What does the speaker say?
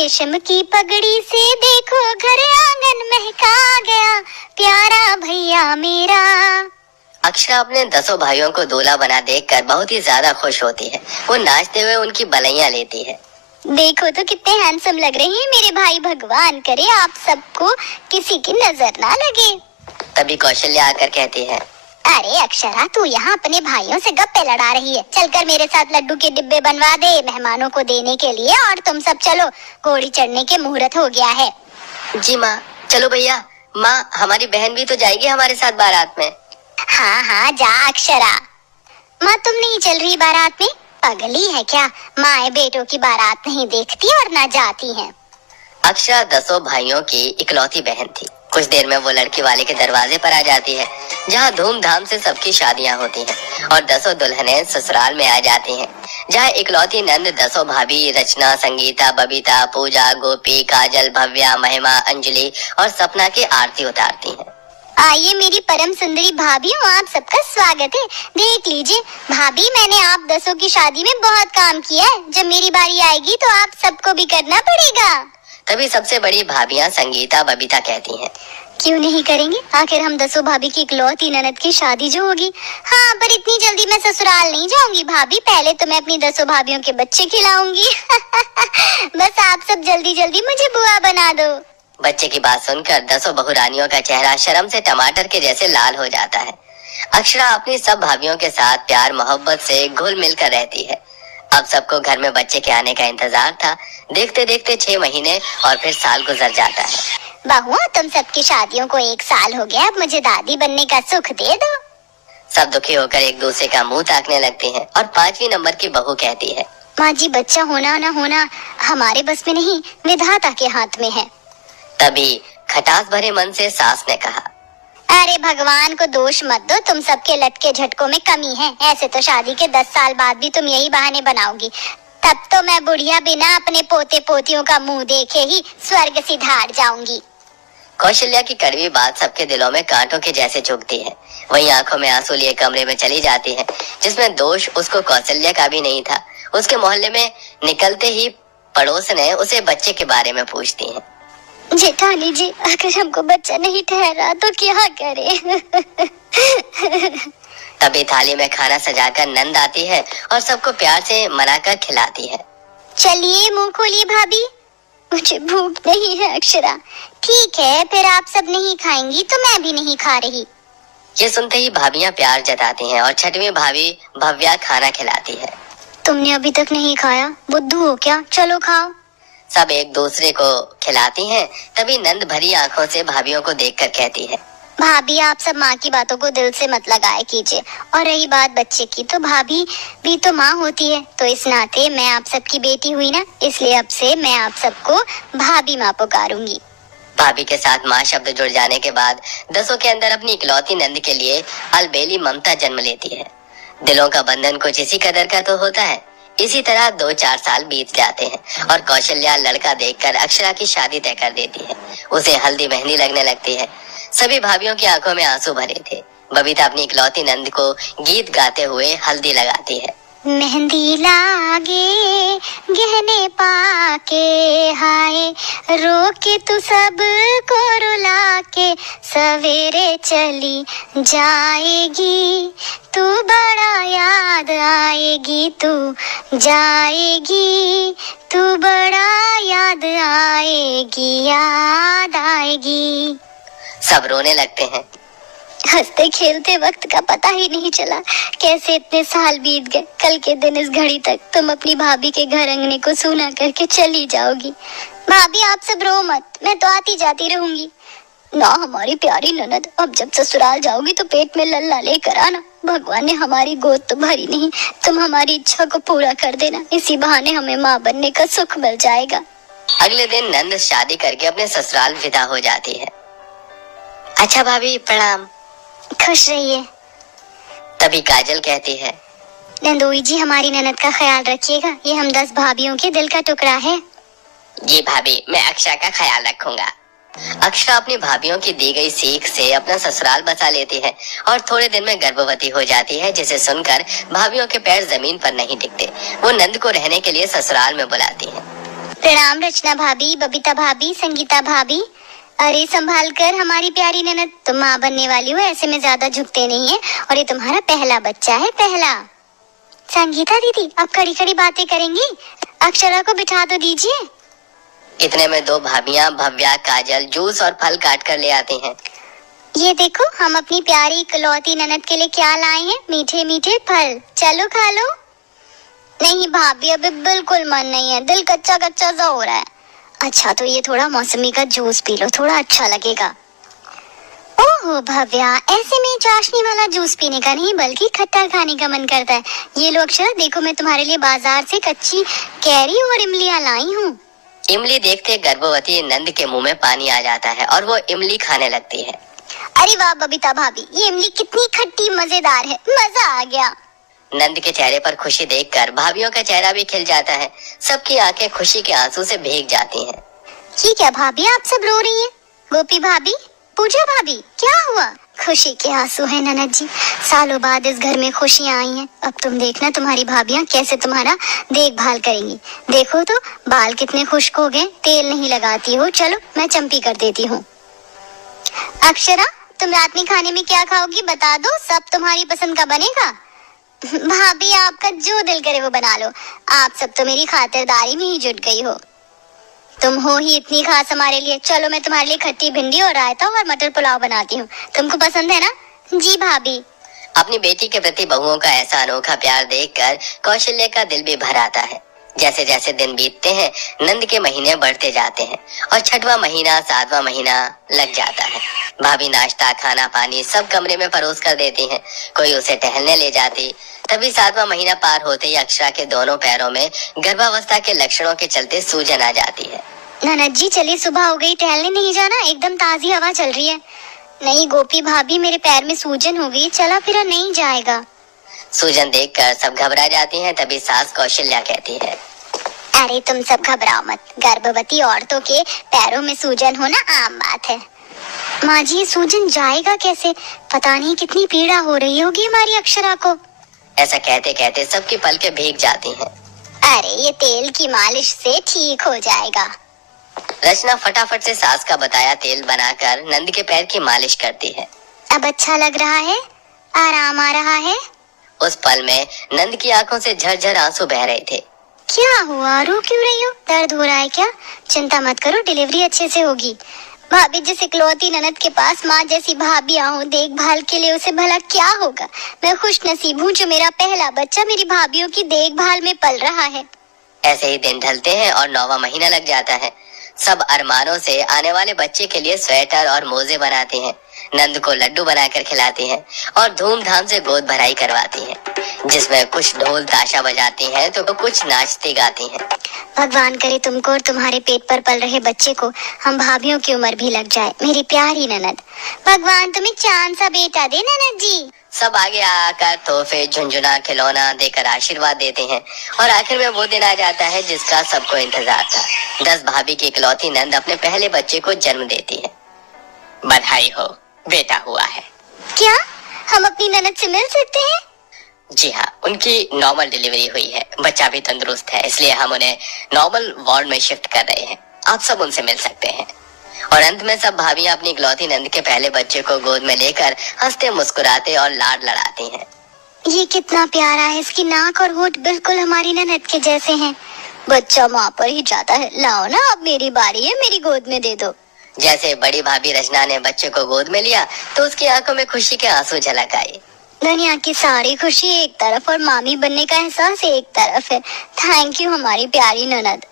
रेशम की पगड़ी से देखो घर आंगन महका गया, प्यारा भैया मेरा। अक्षरा अपने 10 भाइयों को दूल्हा बना देखकर बहुत ही ज्यादा खुश होती है। वो नाचते हुए उनकी बलैया लेती है। देखो तो कितने हैंडसम लग रहे हैं मेरे भाई, भगवान करे आप सबको किसी की नजर ना लगे। तभी कौशल्या आकर कहती है, अरे अक्षरा, तू यहाँ अपने भाइयों से गप्पे लड़ा रही है। चलकर मेरे साथ लड्डू के डिब्बे बनवा दे मेहमानों को देने के लिए, और तुम सब चलो, घोड़ी चढ़ने के मुहूर्त हो गया है। जी माँ। चलो भैया। माँ, हमारी बहन भी तो जाएगी हमारे साथ बारात में। हाँ हाँ जा अक्षरा। माँ, तुम नहीं चल रही बारात में? पगली है क्या? माँ बेटों की बारात नहीं देखती और ना जाती हैं। अक्षरा 10 भाइयों की इकलौती बहन थी। कुछ देर में वो लड़की वाले के दरवाजे पर आ जाती है, जहाँ धूमधाम से सबकी शादियाँ होती हैं और 10 दुल्हनें ससुराल में आ जाती हैं, जहाँ इकलौती नंद 10 भाभी रचना, संगीता, बबीता, पूजा, गोपी, काजल, भव्या, महिमा, अंजलि और सपना की आरती उतारती हैं। आइए मेरी परम सुंदरी भाभीओ, आप सबका स्वागत है। देख लीजिए भाभी, मैंने आप 10 की शादी में बहुत काम किया है। जब मेरी बारी आएगी तो आप सबको भी करना पड़ेगा। तभी सबसे बड़ी भाभियां संगीता, बबीता कहती हैं, क्यों नहीं करेंगे? आखिर हम 10 भाभी की इकलौती ननद की शादी जो होगी। हाँ, पर इतनी जल्दी मैं ससुराल नहीं जाऊंगी भाभी, पहले तो मैं अपनी 10 भाभियों के बच्चे खिलाऊंगी। बस आप सब जल्दी जल्दी मुझे बुआ बना दो। बच्चे की बात सुनकर 10 बहुरानियों का चेहरा शर्म से टमाटर के जैसे लाल हो जाता है। अक्षरा अपनी सब भाभियों के साथ प्यार मोहब्बत से घुल मिलकर रहती है। अब सबको घर में बच्चे के आने का इंतजार था। देखते देखते 6 महीने और फिर साल गुजर जाता है। बहुआ, तुम सबकी शादियों को 1 साल हो गया, अब मुझे दादी बनने का सुख दे दो। सब दुखी होकर एक दूसरे का मुंह ताकने लगते हैं और 5वीं नंबर की बहू कहती है, माँ जी, बच्चा होना न होना हमारे बस में नहीं, विधाता के हाथ में है। तभी खटास भरे मन से सास ने कहा, अरे भगवान को दोष मत दो, तुम सबके लटके झटकों में कमी है। ऐसे तो शादी के 10 साल बाद भी तुम यही बहाने बनाओगी। तब तो मैं बुढ़िया बिना अपने पोते पोतियों का मुंह देखे ही स्वर्ग सिधार जाऊंगी। कौशल्या की कड़वी बात सबके दिलों में कांटों के जैसे चुभती है। वहीं आंखों में आंसू लिए कमरे में चली जाती है, जिसमें दोष उसको कौशल्या का भी नहीं था। उसके मोहल्ले में निकलते ही पड़ोसनें उसे बच्चे के बारे में पूछती हैं। जेठानी जी, अगर हमको बच्चा नहीं ठहरा तो क्या करें? तभी थाली में खाना सजाकर नंद आती है और सबको प्यार से मनाकर खिलाती है। चलिए मुंह खोलिए भाभी, मुझे भूख नहीं है। अक्षरा, ठीक है, फिर आप सब नहीं खाएंगी तो मैं भी नहीं खा रही। ये सुनते ही भाभियां प्यार जताती हैं और 6वीं भाभी भव्या खाना खिलाती है। तुमने अभी तक नहीं खाया, बुद्धू हो क्या? चलो खाओ। सब एक दूसरे को खिलाती हैं। तभी नंद भरी आंखों से भाभियों को देखकर कहती है, भाभी, आप सब माँ की बातों को दिल से मत लगाया कीजिए। और रही बात बच्चे की, तो भाभी भी तो माँ होती है, तो इस नाते मैं आप सबकी बेटी हुई ना, इसलिए अब से मैं आप सबको भाभी माँ पुकारूंगी। भाभी के साथ माँ शब्द जुड़ जाने के बाद 10 के अंदर अपनी इकलौती नंद के लिए अलबेली ममता जन्म लेती है। दिलों का बंधन कुछ इसी कदर का तो होता है। इसी तरह 2-4 साल बीत जाते हैं और कौशल्या लड़का देखकर अक्षरा की शादी तय कर देती है। उसे हल्दी मेहंदी लगने लगती है। सभी भाभियों की आंखों में आंसू भरे थे। बबीता अपनी इकलौती नंद को गीत गाते हुए हल्दी लगाती है। मेहंदी लागे गहने पाके, हाय रोके तू सब को रुला के, सवेरे चली जाएगी तू, बड़ा याद आएगी तू जाएगी, तू बड़ा याद आएगी, याद आएगी। सब रोने लगते हैं। हंसते खेलते वक्त का पता ही नहीं चला, कैसे इतने साल बीत गए। कल के दिन इस घड़ी तक तुम अपनी भाभी के घर अंगने को सूना करके चली जाओगी। भाभी, आप सब रो मत, मैं तो आती जाती रहूंगी ना। हमारी प्यारी ननद, अब जब ससुराल जाओगी तो पेट में लल्ला लेकर आना। भगवान ने हमारी गोद तो भरी नहीं, तुम हमारी इच्छा को पूरा कर देना, इसी बहाने हमें माँ बनने का सुख मिल जाएगा। अगले दिन नंद शादी करके अपने ससुराल विदा हो जाती है। अच्छा भाभी, प्रणाम। खुश रहिए। तभी काजल कहती है, नंदोई जी, हमारी ननद का ख्याल रखिएगा, ये हम 10 भाभियों के दिल का टुकड़ा है। जी भाभी, मैं अक्षरा का ख्याल रखूंगा। अक्षरा अपनी भाभियों की दी गई सीख से अपना ससुराल बसा लेती है और थोड़े दिन में गर्भवती हो जाती है, जिसे सुनकर भाभियों के पैर जमीन पर नहीं टिकते। वो नंद को रहने के लिए ससुराल में बुलाती है। प्रणाम रचना भाभी, बबीता भाभी, संगीता भाभी। अरे संभाल कर हमारी प्यारी ननद, तुम माँ बनने वाली हो, ऐसे में ज्यादा झुकते नहीं है। और ये तुम्हारा पहला बच्चा है, पहला। संगीता दीदी अब खड़ी खड़ी बातें करेंगी, अक्षरा को बिठा तो दीजिए। इतने में दो भाभियां भव्या, काजल जूस और फल काट कर ले आती हैं। ये देखो हम अपनी प्यारी इकलौती ननद के लिए क्या लाए हैं, मीठे मीठे फल, चलो खा लो। नहीं भाभी अभी बिल्कुल मन नहीं है, दिल कच्चा कच्चा सा हो रहा है। अच्छा तो ये थोड़ा मौसमी का जूस पी लो, थोड़ा अच्छा लगेगा। ओहो भव्या, ऐसे में चाशनी वाला जूस पीने का नहीं बल्कि खट्टा खाने का मन करता है। ये लो अक्षरा, देखो मैं तुम्हारे लिए बाजार से कच्ची कैरी और इमलियां लाई हूँ। इमली देखते गर्भवती नंद के मुंह में पानी आ जाता है और वो इमली खाने लगती है। अरे वाह बबीता भाभी, ये इमली कितनी खट्टी मजेदार है, मजा आ गया। नंद के चेहरे पर खुशी देखकर भाभियों का चेहरा भी खिल जाता है। सबकी आंखें खुशी के आंसू से भीग जाती हैं। ये क्या भाभी, आप सब रो रही हैं? गोपी भाभी, पूजा भाभी, क्या हुआ? खुशी के आंसू है ननद जी, सालों बाद इस घर में खुशियाँ आई हैं। अब तुम देखना तुम्हारी भाभियाँ कैसे तुम्हारा देखभाल करेंगी। देखो तो बाल कितने खुश्क हो गए, तेल नहीं लगाती हो। चलो मैं चंपी कर देती हूँ। अक्षरा तुम रात में खाने में क्या खाओगी बता दो, सब तुम्हारी पसंद का बनेगा। भाभी आपका जो दिल करे वो बना लो, आप सब तो मेरी खातिरदारी में ही जुट गई हो। तुम हो ही इतनी खास हमारे लिए। चलो मैं तुम्हारे लिए खट्टी भिंडी और रायता और मटर पुलाव बनाती हूँ, तुमको पसंद है ना? जी भाभी। अपनी बेटी के प्रति बहुओं का ऐसा अनोखा प्यार देखकर कौशल्य का दिल भी भर आता है। जैसे जैसे दिन बीतते हैं नंद के महीने बढ़ते जाते हैं और छठवां महीना, सातवां महीना लग जाता है। भाभी नाश्ता, खाना, पानी सब कमरे में परोस कर देती हैं। कोई उसे टहलने ले जाती। तभी सातवां महीना पार होते ही अक्षरा के दोनों पैरों में गर्भावस्था के लक्षणों के चलते सूजन आ जाती है। ननद जी चलिए, सुबह हो गई, टहलने नहीं जाना? एकदम ताजी हवा चल रही है। नहीं गोपी भाभी, मेरे पैर में सूजन हो गई, चला फिरा नहीं जाएगा। सूजन देखकर सब घबरा जाती हैं। तभी सास कौशल्या कहती है, अरे तुम सब घबराओ मत, गर्भवती औरतों के पैरों में सूजन होना आम बात है। माँ जी ये सूजन जाएगा कैसे? पता नहीं कितनी पीड़ा हो रही होगी हमारी अक्षरा को। ऐसा कहते कहते सबकी पलकें भीग जाती हैं। अरे ये तेल की मालिश से ठीक हो जाएगा। रचना फटाफट से सास का बताया तेल बनाकर नंद के पैर की मालिश करती है। अब अच्छा लग रहा है, आराम आ रहा है? उस पल में नंद की आंखों से झरझर आंसू बह रहे थे। क्या हुआ, रो क्यों रही हो? दर्द हो रहा है क्या? चिंता मत करो, डिलीवरी अच्छे से होगी। भाभी जिस इकलौती ननद के पास माँ जैसी भाभी आऊं देखभाल के लिए, उसे भला क्या होगा। मैं खुश नसीब हूँ जो मेरा पहला बच्चा मेरी भाभीयों की देखभाल में पल रहा है। ऐसे ही दिन ढलते हैं और 9वां महीना लग जाता है। सब अरमानों से आने वाले बच्चे के लिए स्वेटर और मोजे बनाते हैं। नंद को लड्डू बनाकर खिलाती हैं और धूमधाम से गोद भराई करवाती हैं, जिसमें कुछ ढोल ताशा बजाती हैं तो कुछ नाचती गाती हैं। भगवान करे तुमको और तुम्हारे पेट पर पल रहे बच्चे को हम भाभीयों की उम्र भी लग जाए, मेरी प्यारी ननद। भगवान तुम्हें चांद सा बेटा दे ननद जी। सब आगे आकर तोहफे, झुंझुना, खिलौना देकर आशीर्वाद देते हैं और आखिर में वो दिन आ जाता है जिसका सबको इंतजार था। 10 भाभी की इकलौती नंद अपने पहले बच्चे को जन्म देती है। बधाई हो, बेटा हुआ है। क्या हम अपनी ननद से मिल सकते हैं? जी हाँ, उनकी नॉर्मल डिलीवरी हुई है, बच्चा भी तंदुरुस्त है, इसलिए हम उन्हें नॉर्मल वार्ड में शिफ्ट कर रहे हैं। आप सब उनसे मिल सकते हैं। और अंत में सब भाभियां अपनी इकलौती नंद के पहले बच्चे को गोद में लेकर हंसते मुस्कुराते और लाड लड़ाती हैं। ये कितना प्यारा है, इसकी नाक और होठ बिल्कुल हमारी ननद के जैसे हैं। बच्चा माँ पर ही जाता है, लाओ ना अब मेरी बारी है, मेरी गोद में दे दो। जैसे बड़ी भाभी रचना ने बच्चे को गोद में लिया तो उसकी आंखों में खुशी के आंसू झलक आए। दुनिया की सारी खुशी एक तरफ और मामी बनने का एहसास एक तरफ है। थैंक यू हमारी प्यारी ननद।